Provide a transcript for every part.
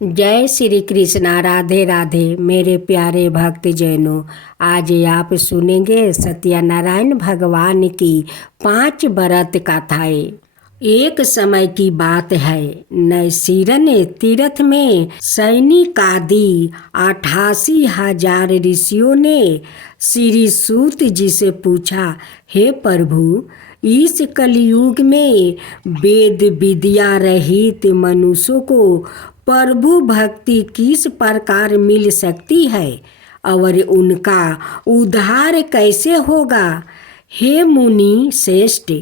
जय श्री कृष्णा। राधे राधे मेरे प्यारे भक्त जैनों। आज आप सुनेंगे सत्यनारायण भगवान की 5 व्रत कथाएं। एक समय की बात है, नैसीरन तीर्थ में सैनिक आदि 88,000 ऋषियों ने श्री सूत जी से पूछा, हे प्रभु, इस कलयुग में वेद विद्या रहित मनुष्यों को प्रभु भक्ति किस प्रकार मिल सकती है और उनका उद्धार कैसे होगा। हे मुनि श्रेष्ठ,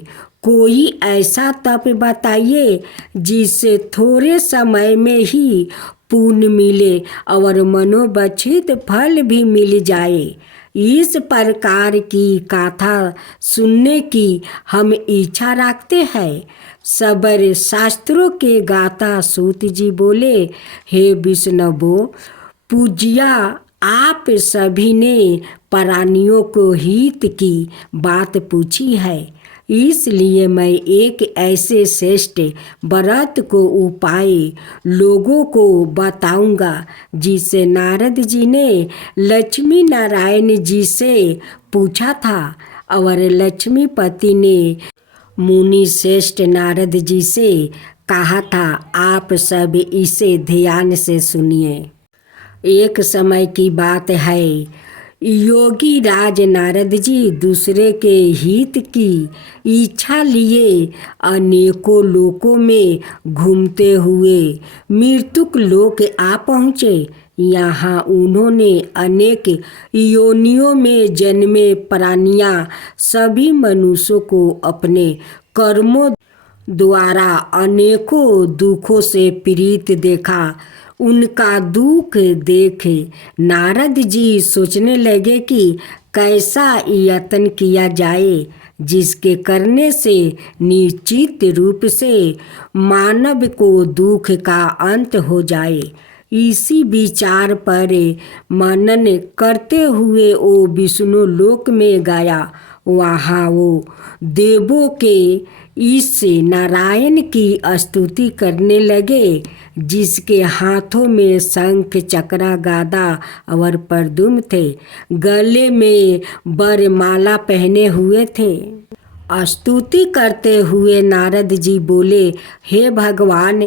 कोई ऐसा तप बताइए जिससे थोड़े समय में ही पुण्य मिले और मनोवांछित फल भी मिल जाए। इस प्रकार की कथा सुनने की हम इच्छा रखते हैं। सबर शास्त्रों के गाता सूत जी बोले, हे विष्णु पूज्या, आप सभी ने प्राणियों को हित की बात पूछी है, इसलिए मैं एक ऐसे श्रेष्ठ व्रत को उपाय लोगों को बताऊंगा जिसे नारद जी ने लक्ष्मी नारायण जी से पूछा था और लक्ष्मीपति ने मुनि श्रेष्ठ नारद जी से कहा था, आप सब इसे ध्यान से सुनिए। एक समय की बात है, योगी राज नारद जी दूसरे के हित की इच्छा लिए अनेकों लोकों में घूमते हुए मृत्युक लोक आ पहुँचे। यहाँ उन्होंने अनेक योनियों में जन्मे प्राणियाँ सभी मनुष्यों को अपने कर्मों द्वारा अनेकों दुखों से पीड़ित देखा। उनका दुख देख नारद जी सोचने लगे कि कैसा यत्न किया जाए जिसके करने से निश्चित रूप से मानव को दुख का अंत हो जाए। इसी विचार पर मनन करते हुए वो विष्णु लोक में गया। वहाँ वो देवों के इस नारायण की स्तुति करने लगे जिसके हाथों में शंख चक्र गदा और प्रदुम थे, गले में वरमाला पहने हुए थे। स्तुति करते हुए नारद जी बोले, हे भगवान,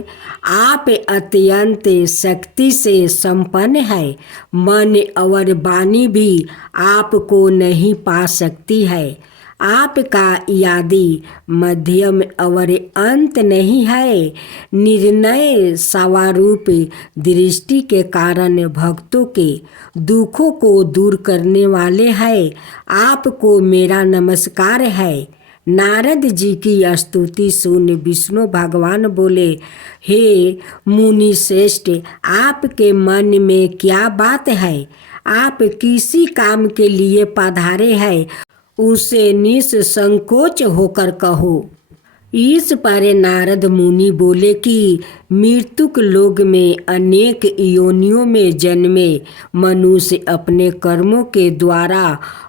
आप अत्यंत शक्ति से संपन्न है, मन और वाणी भी आपको नहीं पा सकती है। आपका आदि मध्यम और अंत नहीं है। निर्णय स्वरूप दृष्टि के कारण भक्तों के दुखों को दूर करने वाले हैं। आपको मेरा नमस्कार है। नारद जी की स्तुति सुन विष्णु भगवान बोले, हे मुनि श्रेष्ठ, आपके मन में क्या बात है? आप किसी काम के लिए पधारे हैं, उसे निसंकोच होकर कहो। इस पर नारद मुनि बोले कि मृत्युक लोक में अनेक योनियों में जन्मे मनुष्य अपने कर्मों के द्वारा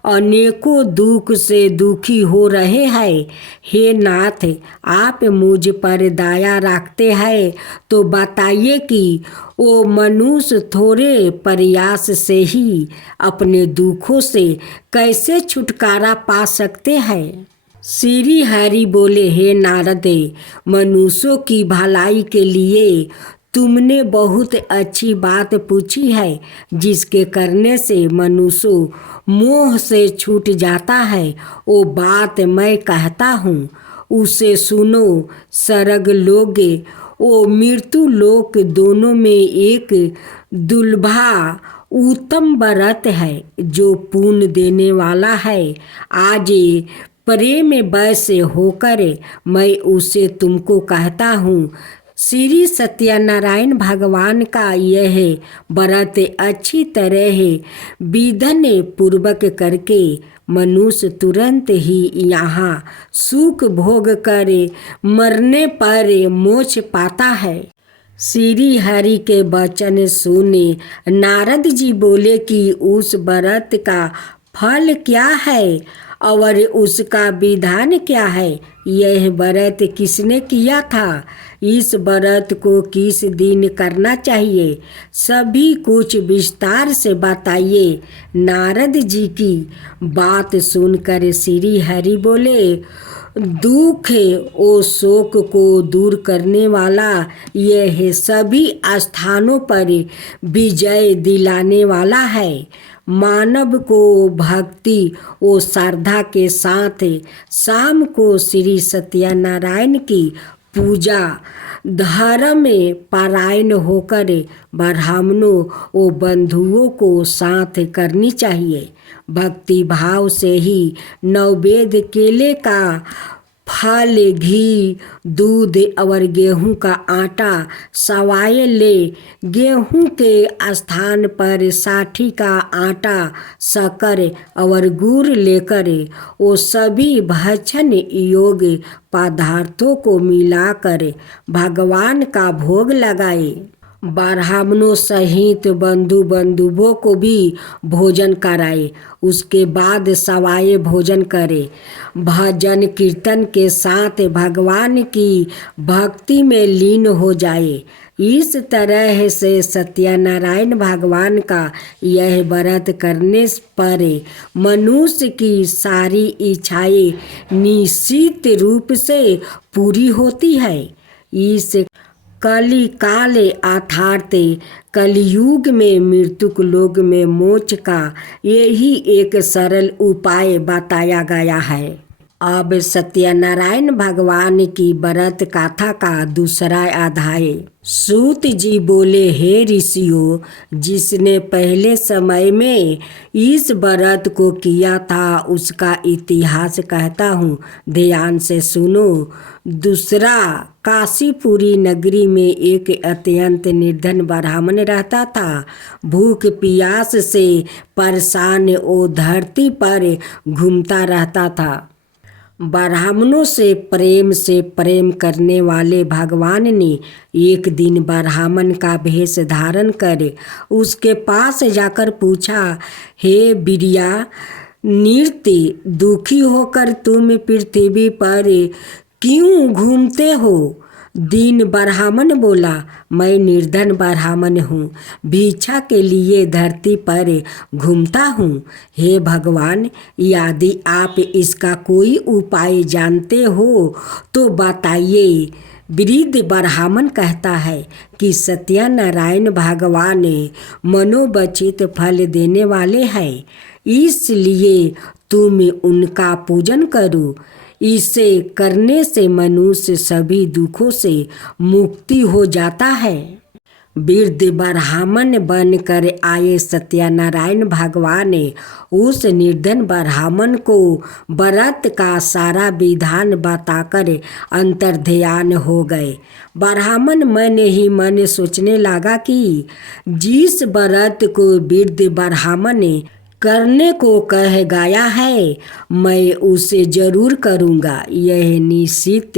अनेकों दुख से दुखी हो रहे हैं। हे नाथ, आप मुझ पर दया रखते हैं तो बताइए कि वो मनुष्य थोड़े प्रयास से ही अपने दुखों से कैसे छुटकारा पा सकते हैं। श्री हरि बोले, हे नारद, मनुष्यों की भलाई के लिए तुमने बहुत अच्छी बात पूछी है जिसके करने से मनुष्य मोह से छूट जाता है। वो बात मैं कहता हूँ, उसे सुनो। स्वर्ग लोग वो मृत्यु लोक दोनों में एक दुर्लभा उत्तम व्रत है जो पुण्य देने वाला है। आज प्रेम वश होकर मैं उसे तुमको कहता हूँ। श्री सत्यनारायण भगवान का यह व्रत अच्छी तरह विधन पूर्वक करके मनुष्य तुरंत ही यहाँ सुख भोग कर मरने पर मोक्ष पाता है। श्री हरि के वचन सुने नारद जी बोले कि उस व्रत का फल क्या है और उसका विधान क्या है? यह व्रत किसने किया था? इस व्रत को किस दिन करना चाहिए? सभी कुछ विस्तार से बताइए। नारद जी की बात सुनकर श्री हरि बोले, दुख ओ शोक को दूर करने वाला, यह सभी स्थानों पर विजय दिलाने वाला है। मानव को भक्ति ओ श्रद्धा के साथ शाम को श्री सत्यनारायण की पूजा धर्म में पारायण होकर ब्राह्मणों ओ बंधुओं को साथ करनी चाहिए। भक्ति भाव से ही नैवेद्य केले का फल, घी, दूध और गेहूं का आटा सवाए ले। गेहूं के स्थान पर साठी का आटा, शक्कर और गुड़ लेकर वो सभी भक्षण योग्य पदार्थों को मिलाकर भगवान का भोग लगाए। ब्राह्मणों सहित बंधु बंधुओं को भी भोजन कराए। उसके बाद सवाए भोजन करे। भजन कीर्तन के साथ भगवान की भक्ति में लीन हो जाए। इस तरह से सत्यनारायण भगवान का यह व्रत करने पर मनुष्य की सारी इच्छाएं निश्चित रूप से पूरी होती है। इस कली काल अर्थात कलयुग में मृत्युक लोक में मोक्ष का यही एक सरल उपाय बताया गया है। अब सत्यनारायण भगवान की व्रत गाथा का दूसरा अध्याय। सूत जी बोले, हे ऋषियों, जिसने पहले समय में इस व्रत को किया था उसका इतिहास कहता हूँ, ध्यान से सुनो। दूसरा, काशीपुरी नगरी में एक अत्यंत निर्धन ब्राह्मण रहता था। भूख प्यास से परेशान वो धरती पर घूमता रहता था। ब्राह्मणों से प्रेम करने वाले भगवान ने एक दिन ब्राह्मण का वेश धारण कर उसके पास जाकर पूछा, हे बिरिया नृत्य, दुखी होकर तुम पृथ्वी पर क्यों घूमते हो? दीन ब्राह्मण बोला, मैं निर्धन ब्राह्मण हूँ, भिक्षा के लिए धरती पर घूमता हूँ। हे भगवान, यदि आप इसका कोई उपाय जानते हो तो बताइए। वृद्ध ब्राह्मण कहता है कि सत्यनारायण भगवान मनोवांछित फल देने वाले हैं, इसलिए तुम उनका पूजन करो। इसे करने से मनुष्य सभी दुखों से मुक्ति हो जाता है। वृद्ध ब्राह्मण बनकर आए सत्यनारायण भगवान उस निर्धन ब्राह्मण को व्रत का सारा विधान बताकर अंतर्ध्यान हो गए। ब्राह्मण मन ही मन सोचने लगा कि जिस व्रत को वृद्ध ब्राह्मण ने करने को कह गया है, मैं उसे जरूर करूँगा। यह निश्चित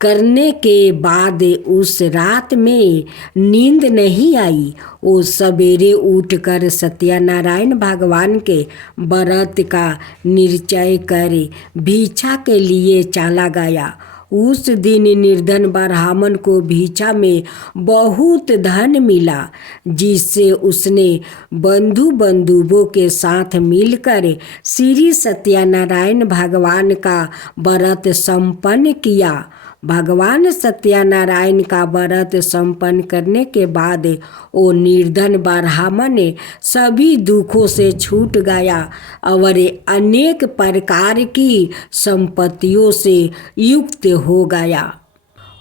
करने के बाद उस रात में नींद नहीं आई। वो सवेरे उठकर सत्यनारायण भगवान के व्रत का निश्चय कर भिक्षा के लिए चला गया। उस दिन निर्धन ब्राह्मण को भिक्षा में बहुत धन मिला, जिससे उसने बंधुओं के साथ मिलकर श्री सत्यनारायण भगवान का व्रत संपन्न किया। भगवान सत्यनारायण का व्रत संपन्न करने के बाद वो निर्धन ब्राह्मण सभी दुखों से छूट गया और अनेक प्रकार की संपत्तियों से युक्त हो गया।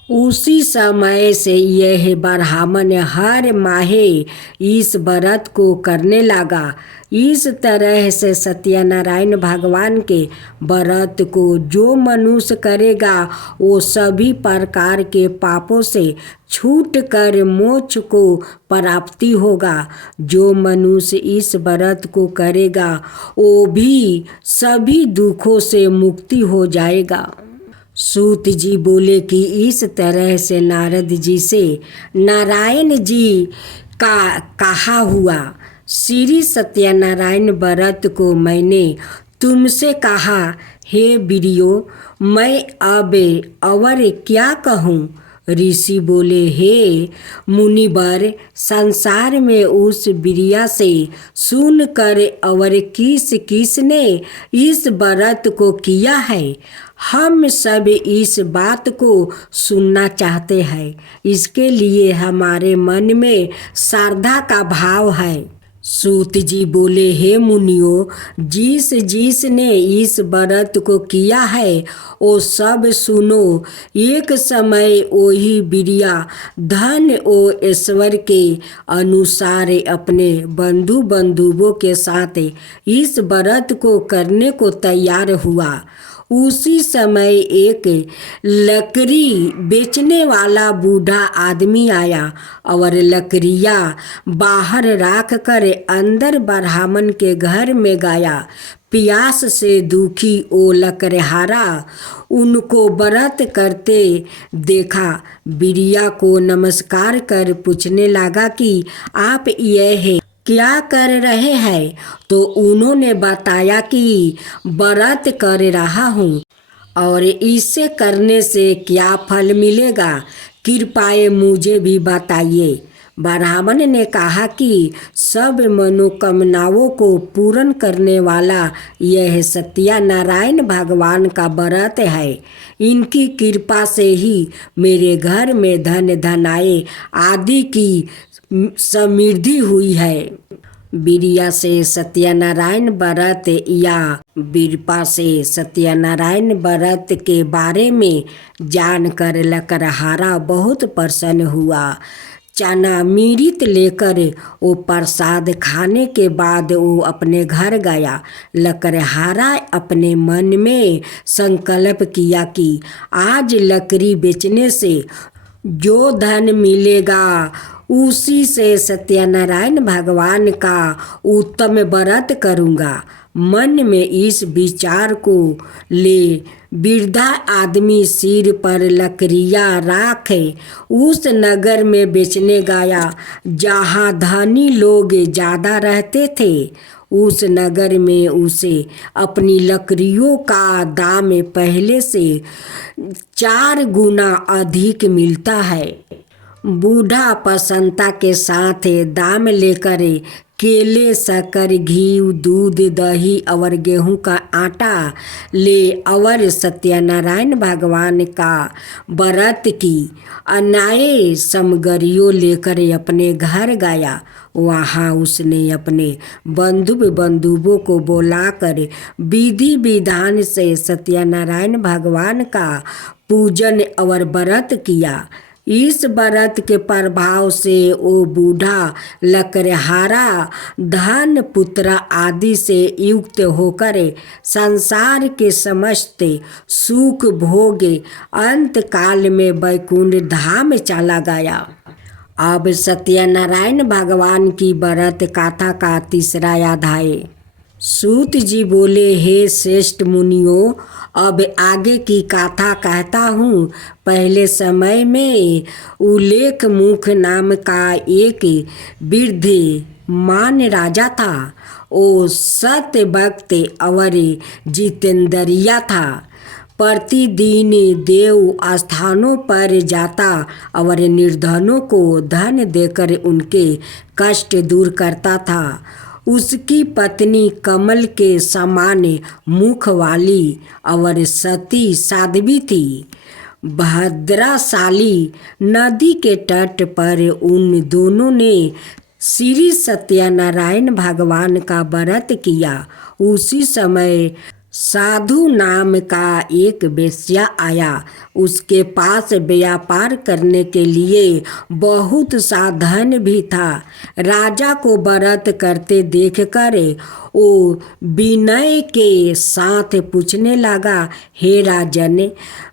उसी समय से यह ब्राह्मण हर माह इस व्रत को करने लगा। इस तरह से सत्यनारायण भगवान के व्रत को जो मनुष्य करेगा वो सभी प्रकार के पापों से छूट कर मोक्ष को प्राप्ति होगा। जो मनुष्य इस व्रत को करेगा वो भी सभी दुखों से मुक्ति हो जाएगा। सूत जी बोले कि इस तरह से नारद जी से नारायण जी का कहा हुआ। श्री सत्यनारायण व्रत को मैंने तुमसे कहा, हे बिरियो, मैं अब और क्या कहूँ। ऋषि बोले, हे मुनिवर, संसार में उस बिरिया से सुन कर और किस किसने इस व्रत को किया है। हम सब इस बात को सुनना चाहते हैं। इसके लिए हमारे मन में श्रद्धा का भाव है। सूत जी बोले, हे मुनियो, जिस जिसने इस व्रत को किया है वो सब सुनो। एक समय वही बिरिया धन और ऐश्वर के अनुसार अपने बंधु बंधुओं के साथ इस व्रत को करने को तैयार हुआ। उसी समय एक लकड़ी बेचने वाला बूढ़ा आदमी आया और लकड़ियाँ बाहर रख कर अंदर ब्राह्मण के घर में गया। प्यास से दुखी ओ लकड़हारा उनको व्रत करते देखा। बिरिया को नमस्कार कर पूछने लगा कि आप यह क्या कर रहे हैं। तो उन्होंने बताया कि व्रत कर रहा हूँ और इसे करने से क्या फल मिलेगा, कृपया मुझे भी बताइए। ब्राह्मण ने कहा कि सब मनोकामनाओं को पूर्ण करने वाला यह सत्यनारायण भगवान का व्रत है। इनकी कृपा से ही मेरे घर में धन धनाए आदि की समृद्धि हुई है। बिरिया से सत्यनारायण व्रत या बिरपा से सत्यनारायण व्रत के बारे में जानकर लकड़हारा बहुत प्रसन्न हुआ। चना मिरित लेकर वो प्रसाद खाने के बाद वो अपने घर गया। लकड़हारा अपने मन में संकल्प किया कि आज लकड़ी बेचने से जो धन मिलेगा उसी से सत्यनारायण भगवान का उत्तम व्रत करूँगा। मन में इस विचार को ले वृद्धा आदमी सिर पर लकड़ियाँ रखे उस नगर में बेचने गया जहाँ धनी लोग ज़्यादा रहते थे। उस नगर में उसे अपनी लकड़ियों का दाम पहले से 4 गुना अधिक मिलता है। बूढ़ा प्रसन्नता के साथ दाम लेकर केले, शक्कर, घी, दूध, दही और गेहूं का आटा ले और सत्यनारायण भगवान का व्रत की अनाए सामग्रियों लेकर अपने घर गया। वहाँ उसने अपने बंधुओं को बुलाकर विधि विधान से सत्यनारायण भगवान का पूजन और व्रत किया। इस व्रत के प्रभाव से वो बूढ़ा लकड़हारा धन पुत्र आदि से युक्त होकर संसार के समस्त सुख भोगे अंत काल में वैकुंठ धाम चला गया। अब सत्यनारायण भगवान की व्रत गाथा का 3रा अध्याय। सूत जी बोले, हे श्रेष्ठ मुनियों, अब आगे की गाथा कहता हूँ। पहले समय में उल्लेख मुख नाम का एक वृद्ध मान राजा था। वो सत्य भक्त और जितेंद्रिया था। प्रतिदिन देव स्थानों पर जाता और निर्धनों को धन देकर उनके कष्ट दूर करता था। उसकी पत्नी कमल के समान मुख वाली और सती साध्वी थी। भद्राशाली नदी के तट पर उन दोनों ने श्री सत्यनारायण भगवान का व्रत किया। उसी समय साधु नाम का एक वेश्या आया। उसके पास व्यापार करने के लिए बहुत सा धन भी था। राजा को व्रत करते देखकर वो विनय के साथ पूछने लगा, हे राजन,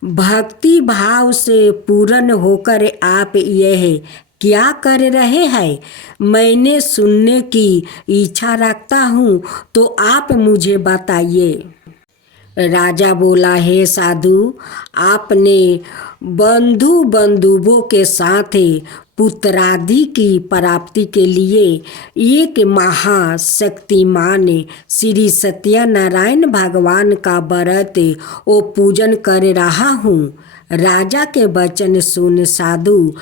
भक्ति भाव से पूर्ण होकर आप यह क्या कर रहे हैं? मैंने सुनने की इच्छा रखता हूँ, तो आप मुझे बताइए। राजा बोला, हे साधु, आपने बंधुओं के साथ पुत्रादि की प्राप्ति के लिए एक महाशक्तिमान श्री सत्यनारायण भगवान का व्रत और पूजन कर रहा हूँ। राजा के वचन सुन साधु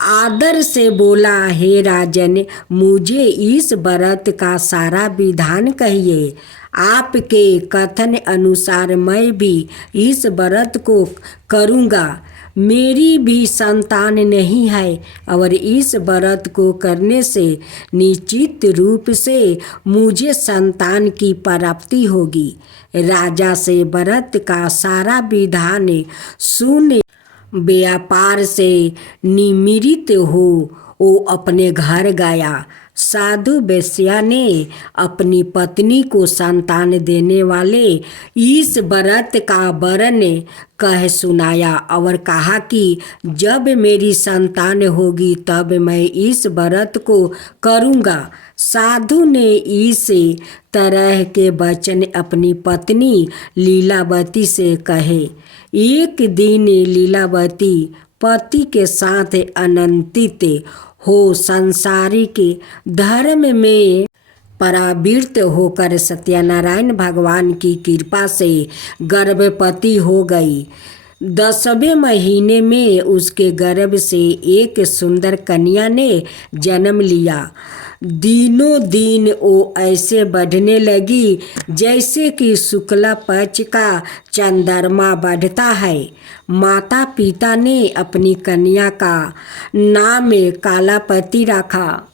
आदर से बोला, हे राजन, मुझे इस व्रत का सारा विधान कहिए। आपके कथन अनुसार मैं भी इस व्रत को करूँगा। मेरी भी संतान नहीं है और इस व्रत को करने से निश्चित रूप से मुझे संतान की प्राप्ति होगी। राजा से व्रत का सारा विधान सुन व्यापार से निमित्त हो वो अपने घर गया। साधु वेश्या ने अपनी पत्नी को संतान देने वाले इस व्रत का वर्णन कह सुनाया और कहा कि जब मेरी संतान होगी तब मैं इस व्रत को करूँगा। साधु ने इस तरह के वचन अपनी पत्नी लीलावती से कहे। एक दिन लीलावती पति के साथ अनंतित हो सांसारिक धर्म में परावृत्त होकर सत्यनारायण भगवान की कृपा से गर्भवती हो गई। 10वें महीने में उसके गर्भ से एक सुंदर कन्या ने जन्म लिया। दिनों दिन वो ऐसे बढ़ने लगी जैसे कि शुक्ला पक्ष का चंद्रमा बढ़ता है। माता पिता ने अपनी कन्या का नाम कालापति रखा।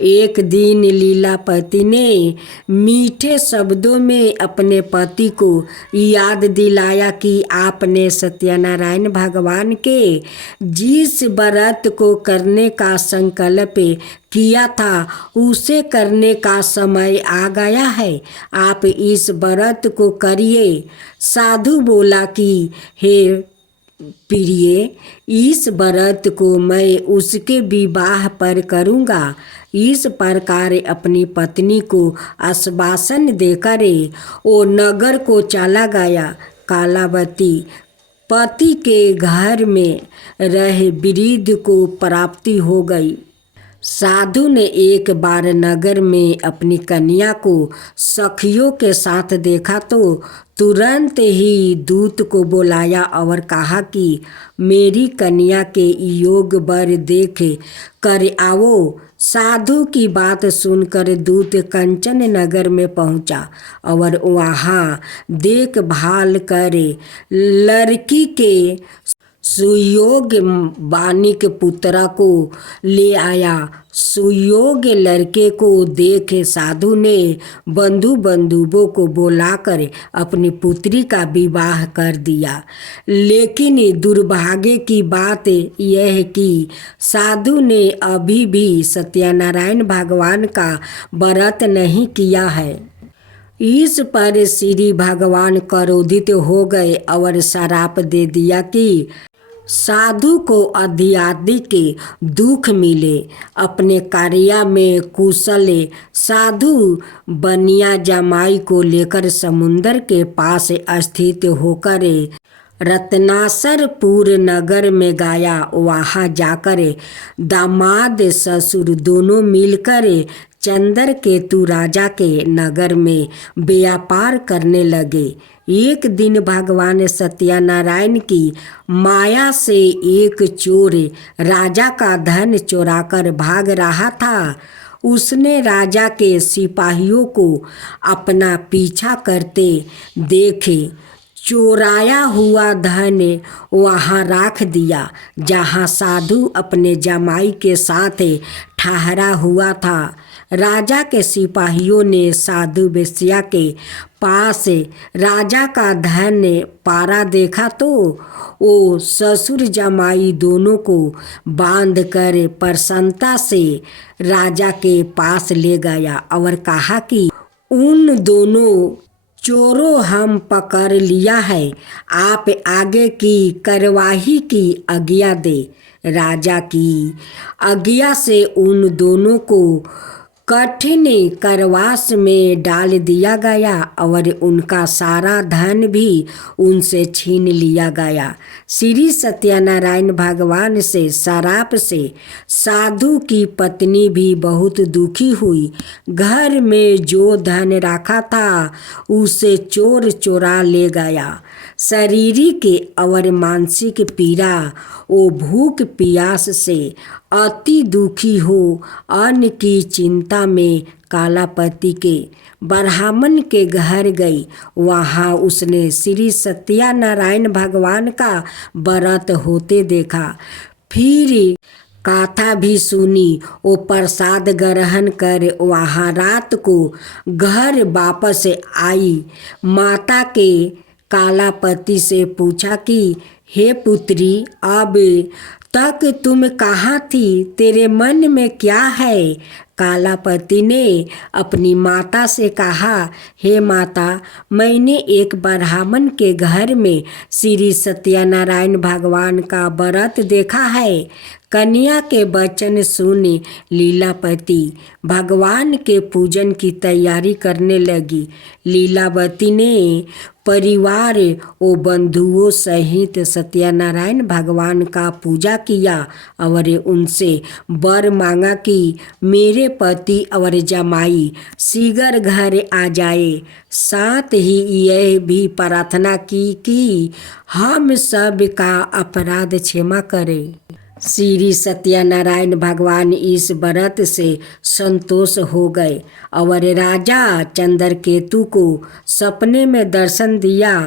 एक दिन लीलापति ने मीठे शब्दों में अपने पति को याद दिलाया कि आपने सत्यनारायण भगवान के जिस व्रत को करने का संकल्प किया था उसे करने का समय आ गया है। आप इस व्रत को करिए। साधु बोला कि हे प्रिय, इस व्रत को मैं उसके विवाह पर करूँगा। इस प्रकार अपनी पत्नी को आश्वासन देकर वो नगर को चला गया। कालावती पति के घर में रह वृद्ध को प्राप्ति हो गई। साधु ने एक बार नगर में अपनी कन्या को सखियों के साथ देखा तो तुरंत ही दूत को बुलाया और कहा कि मेरी कन्या के योग वर देख कर आओ। साधु की बात सुनकर दूत कंचन नगर में पहुंचा और वहां देखभाल कर लड़की के सुयोग बानिक पुत्रा को ले आया। सुयोग लड़के को देख साधु ने बंधुओं को बुलाकर अपनी पुत्री का विवाह कर दिया। लेकिन दुर्भाग्य की बात यह है कि साधु ने अभी भी सत्यनारायण भगवान का व्रत नहीं किया है। इस पर श्री भगवान क्रोधित हो गए और श्राप दे दिया कि साधु को आध्यात्मिक दुख मिले। अपने कार्य में कुशल साधु बनिया जमाई को लेकर समुद्र के पास स्थित होकर रत्नासरपुर नगर में गया। वहाँ जाकर दामाद ससुर दोनों मिलकर चंद्रकेतु राजा के नगर में व्यापार करने लगे। एक दिन भगवान सत्यनारायण की माया से एक चोर राजा का धन चुराकर भाग रहा था। उसने राजा के सिपाहियों को अपना पीछा करते देखे चोराया हुआ धन वहाँ रख दिया जहाँ साधु अपने जमाई के साथ ठहरा हुआ था। राजा के सिपाहियों ने साधु वेश्या के पास राजा का धन पारा देखा तो वो ससुर जमाई दोनों को बांधकर प्रसन्नता से राजा के पास ले गया और कहा कि उन दोनों चोरों हम पकड़ लिया है, आप आगे की कार्यवाही की आज्ञा दे। राजा की आज्ञा से उन दोनों को कठिन करवास में डाल दिया गया और उनका सारा धन भी उनसे छीन लिया गया। श्री सत्यनारायण भगवान से शराब से साधु की पत्नी भी बहुत दुखी हुई। घर में जो धन रखा था उसे चोर चोरा ले गया। शारीरिक और मानसिक पीड़ा ओ भूख प्यास से अति दुखी हो अन्न की चिंता में कालापति के ब्राह्मण के घर गई। वहाँ उसने श्री सत्यनारायण भगवान का व्रत होते देखा। फिर कथा भी सुनी। वो प्रसाद ग्रहण कर वहाँ रात को घर वापस आई। माता के कालापति से पूछा कि हे पुत्री, अब तक तुम कहाँ थी? तेरे मन में क्या है? कालापति ने अपनी माता से कहा, हे माता, मैंने एक ब्राह्मण के घर में श्री सत्यनारायण भगवान का व्रत देखा है। कन्या के वचन सुन लीलावती भगवान के पूजन की तैयारी करने लगी। लीलावती ने परिवार और बंधुओं सहित सत्यनारायण भगवान का पूजा किया और उनसे वर मांगा कि मेरे पति और जमाई शीघ्र घर आ जाए। साथ ही यह भी प्रार्थना की कि हम सब का अपराध क्षमा करें। श्री सत्यनारायण भगवान इस व्रत से संतोष हो गए और राजा चंद्रकेतु को सपने में दर्शन दिया।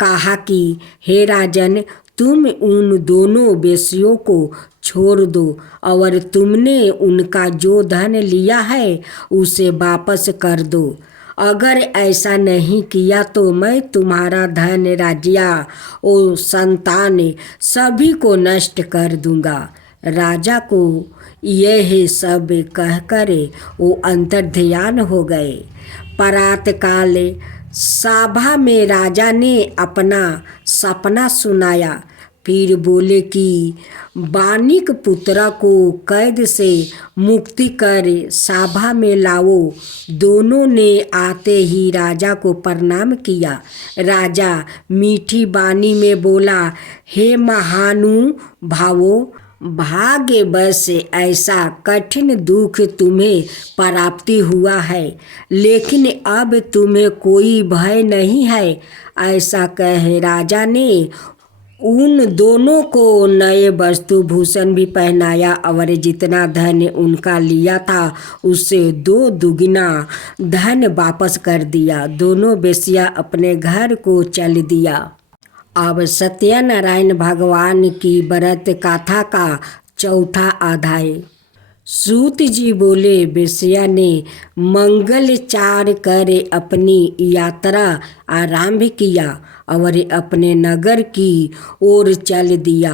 कहा कि हे राजन, तुम उन दोनों वेश्यों को छोड़ दो और तुमने उनका जो धन लिया है उसे वापस कर दो। अगर ऐसा नहीं किया तो मैं तुम्हारा धन, राज्य और संतान सभी को नष्ट कर दूंगा। राजा को यह सब कहकर वो अंतर्ध्यान हो गए। प्रातःकाल सभा में राजा ने अपना सपना सुनाया। फिर बोले कि बानिक पुत्र को कैद से मुक्ति कर सभा में लाओ। दोनों ने आते ही राजा को प्रणाम किया। राजा मीठी वाणी में बोला, हे महानुभावो, भाग्य बस ऐसा कठिन दुख तुम्हें प्राप्ति हुआ है, लेकिन अब तुम्हें कोई भय नहीं है। ऐसा कह राजा ने उन दोनों को नए वस्त्र भूषण भी पहनाया और जितना धन उनका लिया था उससे 2 दुगना धन वापस कर दिया। दोनों वेश्या अपने घर को चल दिया। अब सत्यनारायण भगवान की व्रत कथा का चौथा अध्याय। सूत जी बोले, वेश्या ने मंगलचार कर अपनी यात्रा आरंभ किया और अपने नगर की ओर चल दिया।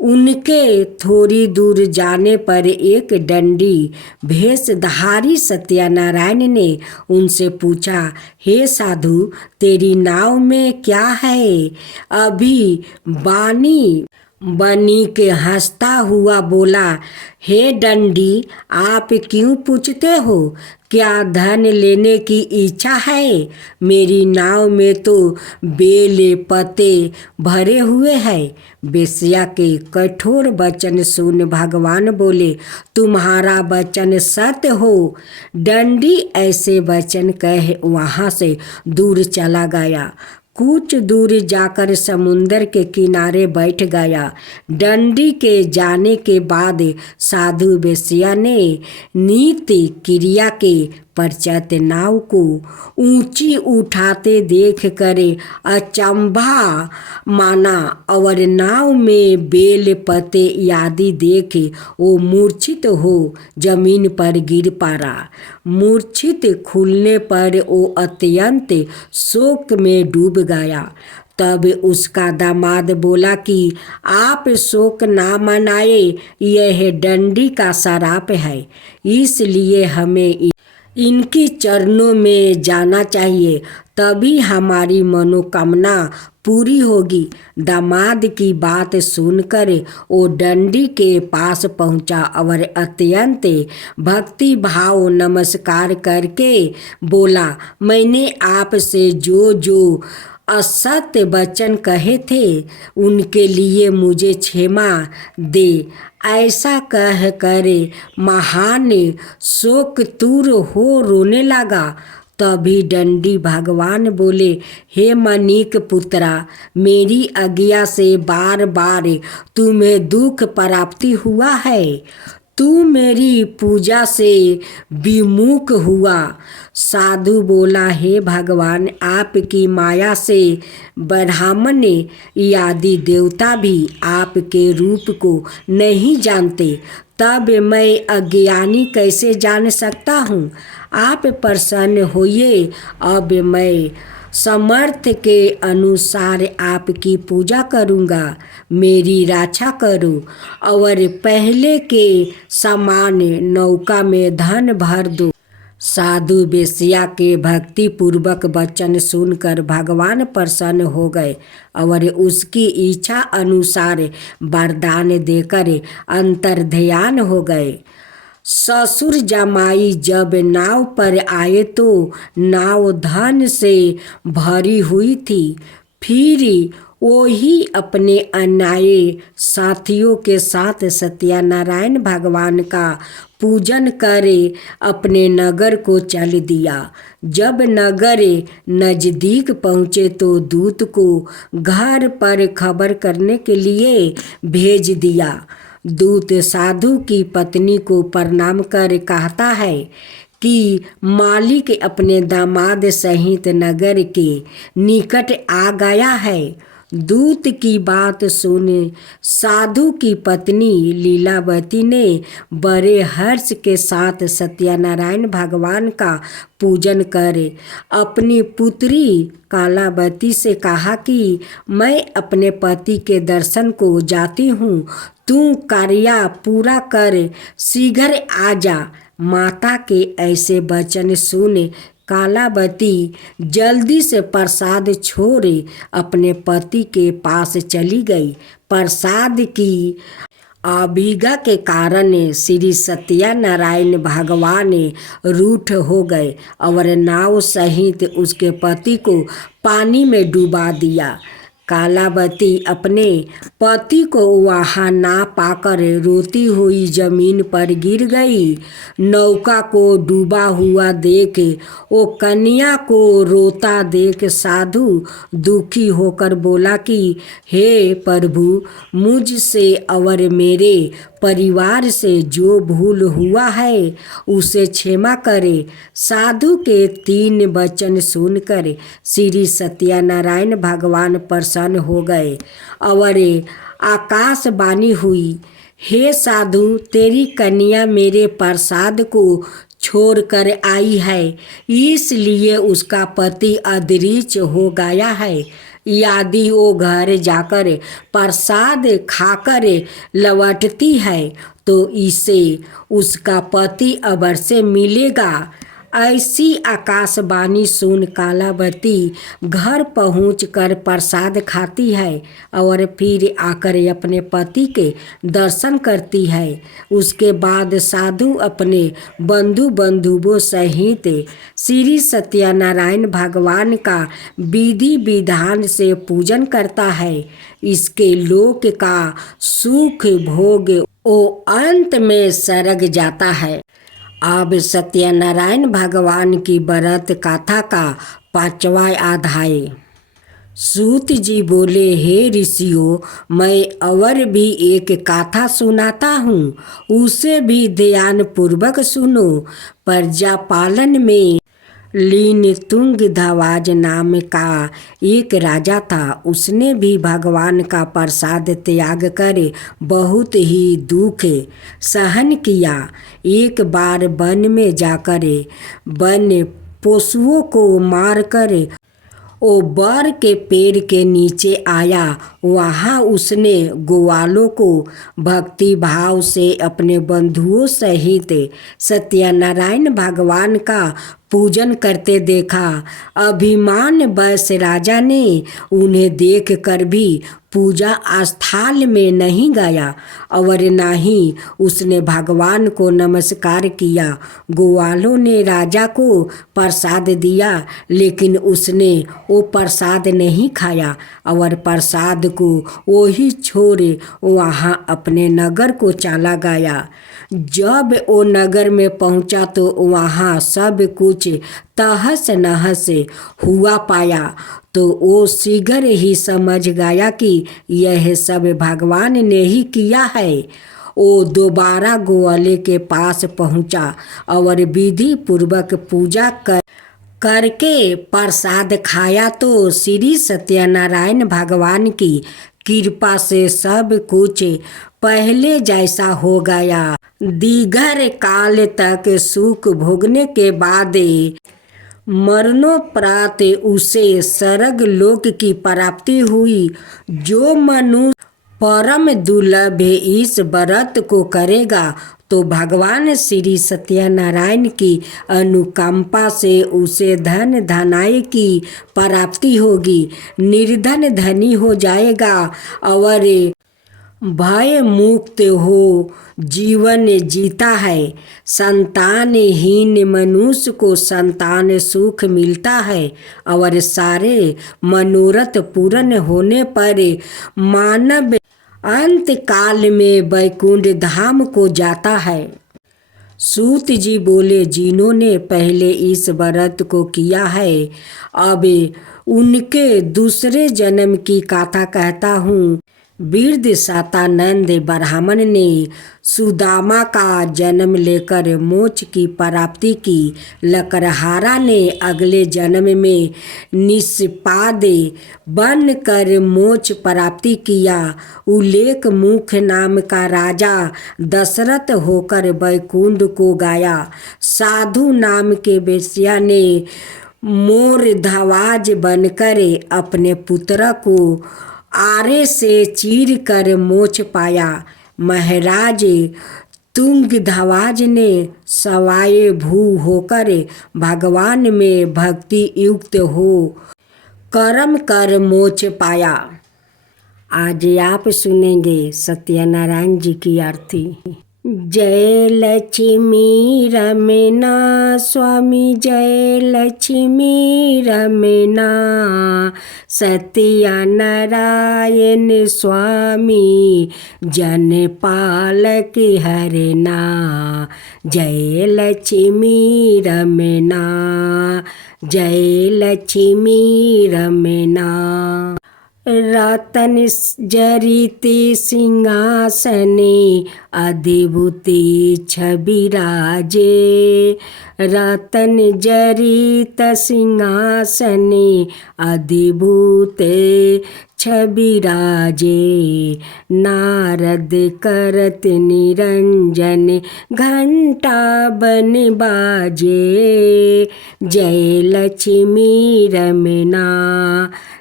उनके थोड़ी दूर जाने पर एक दंडी भेषधारी सत्यनारायण ने उनसे पूछा, हे साधु, तेरी नाव में क्या है? अभी बानी बनी के हंसता हुआ बोला, हे दंडी, आप क्यों पूछते हो? क्या धन लेने की इच्छा है? मेरी नाव में तो बेल पत्ते भरे हुए हैं। वेश्या के कठोर वचन सुन भगवान बोले, तुम्हारा वचन सत्य हो। दंडी ऐसे वचन कह वहाँ से दूर चला गया। कुछ दूर जाकर समुंदर के किनारे बैठ गया। दंडी के जाने के बाद साधु वेश्या ने नित्य क्रिया के पश्चात नाव को ऊंची उठाते देख कर अचंभा माना और नाव में बेल पत्ते आदि देख वो मूर्छित हो जमीन पर गिर पड़ा। मूर्छित खुलने पर वो अत्यंत शोक में डूब गया। तब उसका दामाद बोला कि आप शोक ना मनाए, यह दंडी का श्राप है, इसलिए हमें इनकी चरणों में जाना चाहिए, तभी हमारी मनोकामना पूरी होगी। दामाद की बात सुनकर वो डंडी के पास पहुंचा और अत्यंत भक्ति भाव नमस्कार करके बोला, मैंने आपसे जो जो असत्य वचन कहे थे उनके लिए मुझे क्षमा दे। ऐसा कह कर महान शोकतुर हो रोने लगा। तभी दंडी भगवान बोले, हे मनीक पुत्रा, मेरी आज्ञा से बार बार तुम्हें दुख प्राप्ति हुआ है। तू मेरी पूजा से विमुख हुआ। साधु बोला, हे भगवान, आपकी माया से ब्राह्मण आदि देवता भी आपके रूप को नहीं जानते, तब मैं अज्ञानी कैसे जान सकता हूँ। आप प्रसन्न होइए, अब मैं समर्थ के अनुसार आपकी पूजा करूँगा। मेरी रक्षा करो और पहले के समान नौका में धन भर दो। साधु वेश्या के भक्ति पूर्वक वचन सुनकर भगवान प्रसन्न हो गए और उसकी इच्छा अनुसार वरदान देकर अंतर्ध्यान हो गए। ससुर जमाई जब नाव पर आए तो नाव धन से भरी हुई थी। फिर वही अपने अन्यायी साथियों के साथ सत्यनारायण भगवान का पूजन करे अपने नगर को चल दिया। जब नगर नज़दीक पहुँचे तो दूत को घर पर खबर करने के लिए भेज दिया। दूत साधु की पत्नी को प्रणाम कर कहता है कि मालिक अपने दामाद सहित नगर के निकट आ गया है। दूत की बात सुन साधु की पत्नी लीलावती ने बड़े हर्ष के साथ सत्यनारायण भगवान का पूजन कर अपनी पुत्री कालावती से कहा कि मैं अपने पति के दर्शन को जाती हूँ, तू कार्य पूरा कर शीघ्र आ जा। माता के ऐसे वचन सुन कालावती जल्दी से प्रसाद छोड़ अपने पति के पास चली गई। प्रसाद की अभिज्ञा के कारण श्री सत्यनारायण भगवान रूठ हो गए और नाव सहित उसके पति को पानी में डुबा दिया। कालावती अपने पति को वहाँ ना पाकर रोती हुई जमीन पर गिर गई। नौका को डूबा हुआ देख वो कन्या को रोता देख साधु दुखी होकर बोला कि हे प्रभु, मुझसे और मेरे परिवार से जो भूल हुआ है उसे क्षमा करे। साधु के 3 वचन सुनकर श्री सत्यनारायण भगवान प्रसन्न हो गए और आकाशवाणी हुई, हे साधु, तेरी कन्या मेरे प्रसाद को छोड़कर आई है, इसलिए उसका पति अदृश्य हो गया है। यदि वो घर जाकर प्रसाद खाकर लौटती है तो इसे उसका पति अवश्य मिलेगा। ऐसी आकाशवाणी सुन कालावती घर पहुंचकर प्रसाद खाती है और फिर आकर अपने पति के दर्शन करती है। उसके बाद साधु अपने बंधुओं सहित श्री सत्यनारायण भगवान का विधि विधान से पूजन करता है। इसके लोक का सुख भोग वो अंत में सरग जाता है। अब सत्यनारायण भगवान की व्रत कथा का 5वां अध्याय। सूत जी बोले, हे ऋषियों, मैं और भी एक कथा सुनाता हूँ, उसे भी ध्यान पूर्वक सुनो। प्रजा पालन में लीन तुंगध्वज नाम का एक राजा था। उसने भी भगवान का प्रसाद त्याग कर बहुत ही दुख सहन किया। एक बार वन में जाकर वन पशुओं को मारकर वो बर के पेड़ के नीचे आया वहाँ उसने ग्वालों को भक्ति भाव से अपने बंधुओं सहित सत्यनारायण भगवान का पूजन करते देखा। अभिमान वश राजा ने उन्हें देख कर भी पूजा स्थल में नहीं गया और न ही उसने भगवान को नमस्कार किया। ग्वालों ने राजा को प्रसाद दिया, लेकिन उसने वो प्रसाद नहीं खाया और प्रसाद को वो ही छोड़े वहाँ अपने नगर को चला गया। जब वो नगर में पहुँचा तो वहाँ सब कुछ तहस नहस हुआ पाया, तो वो शीघ्र ही समझ गया कि यह सब भगवान ने ही किया है। वो दोबारा ग्वाले के पास पहुँचा और विधि पूर्वक पूजा करके प्रसाद खाया तो श्री सत्यनारायण भगवान की कृपा से सब कुछ पहले जैसा हो गया। दीर्घ काल तक सुख भोगने के बाद मरणोपरांत उसे स्वर्ग लोक की प्राप्ति हुई। जो मनुष्य परम दुर्लभ इस व्रत को करेगा तो भगवान श्री सत्यनारायण की अनुकंपा से उसे धन धनाई की प्राप्ति होगी, निर्धन धनी हो जाएगा और भय मुक्त हो जीवन जीता है। संतानहीन मनुष्य को संतान सुख मिलता है और सारे मनोरथ पूर्ण होने पर मानव अंत काल में वैकुंठ धाम को जाता है। सूत जी बोले, जिन्होंने पहले इस व्रत को किया है अब उनके दूसरे जन्म की कथा कहता हूँ। वृद्ध शतानंद ब्राह्मण ने सुदामा का जन्म लेकर मोक्ष की प्राप्ति की। लकड़हारा ने अगले जन्म में निष्पाद बनकर मोक्ष प्राप्ति किया। उल्लेख मुख नाम का राजा दशरथ होकर वैकुंठ को गया। साधु नाम के वेश्या ने मोर ध्वज बनकर अपने पुत्र को आरे से चीर कर मोक्ष पाया। महाराज तुंगध्वज ने सवाए भू होकर भगवान में भक्ति युक्त हो कर्म कर मोक्ष पाया। आज आप सुनेंगे सत्यनारायण जी की आरती। जय लक्ष्मी रमना स्वामी, जय लक्ष्मी रमना सत्यनारायण स्वामी, जन पालक हरना। जय लक्ष्मी रमना, जय लक्ष्मी रमना। रतन जरिते सिंहासने अधिभूति छबिराजे। रतन जरित सिंहासने अधिभूते छबिराजे। नारद करत निरंजन घंटा बन बाजे। जय लक्ष्मी रमना,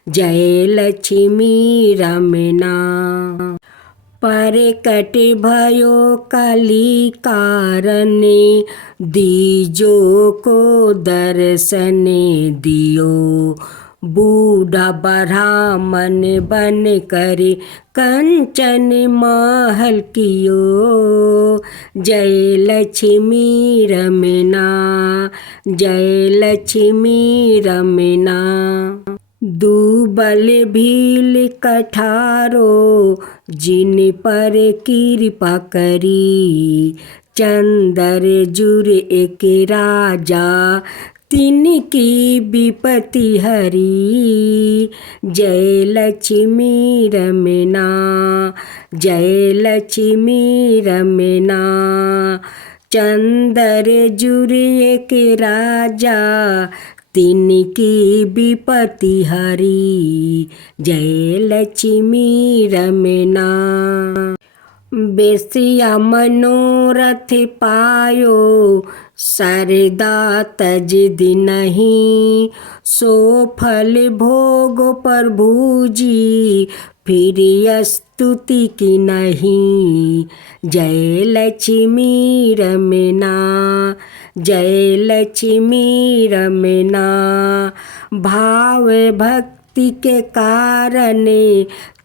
जय लक्ष्मी रमना। परकट भयो कली कारणे, दीजो को दर्शन दियो। बूढ़ा ब्राह्मण बन कर कंचन महल कियो। जय लक्ष्मी रमना, जय लक्ष्मी रमना। दुबल भील कठारो जिन पर कृपा करी। चंदर जुर एक राजा तिनकी विपत्ति हरी। जय लक्ष्मी रमना, जय लक्ष्मी रमना। चंदर जुर एक राजा तिनकी विपत्ति हरी। जय लक्ष्मी रमना। बेसिया मनोरथ पायो, सरदा तज दिनहि। सो फल भोग प्रभु जी, फिर स्तुति की नहीं। जय लक्ष्मी रमना, जय लक्ष्मी रमना। भाव भक्ति के कारण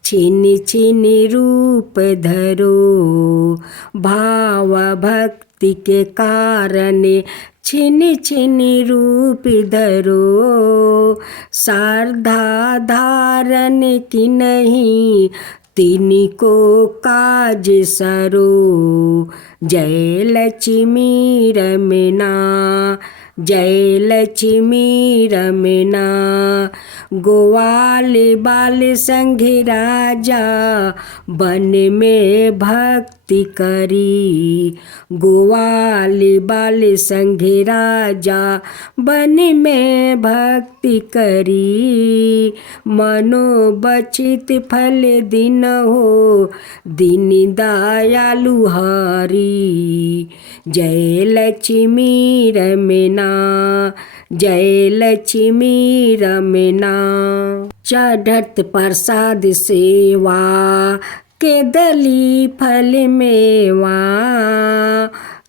छिन छिन रूप धरो, भाव भक्ति के कारण छिन छिन रूप धरो। शारदा धारण की नहीं, तिनको काज सरो। जय लक्ष्मी रमना, जय लक्ष्मी रमना। ग्वाल बाल संग राजा वन में भक्ति करी। ग्वाल बाल संग राजा वन में भक्ति करी। मनोबचित फल दिन हो, दिन दयालु हरि। जय लक्ष्मी रमना, जय लक्ष्मी रमना। चढ़त प्रसाद सेवा, केदली फल मेवा।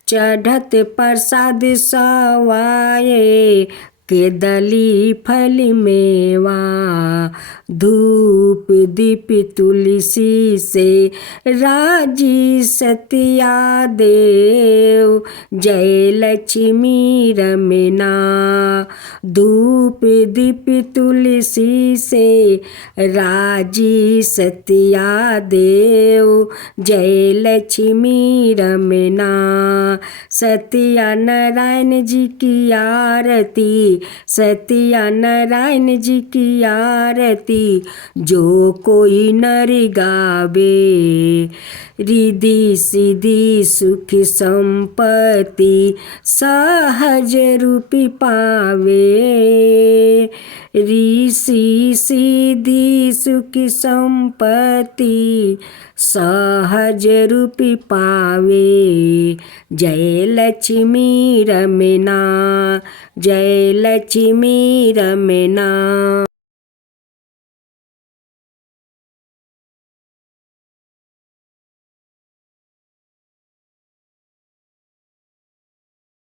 चढ़त प्रसाद सवाए, केदली फल मेवा। धूप दीप तुलसी से राजी सतिया देव। जय लक्ष्मी रमना, धूप दीप तुलसी से राजी सतिया देव। जय लक्ष्मी रमना। सत्या नारायण जी की आरती, सत्या नारायण जी की आरती। जो कोई नर गावे, रिद्धि सिद्धि सुख संपत्ति सहज रूपी पावे। ऋषि सिद्धि सुख संपत्ति सहज रूपी पावे। जय लक्ष्मी रमना, जय लक्ष्मी रमना।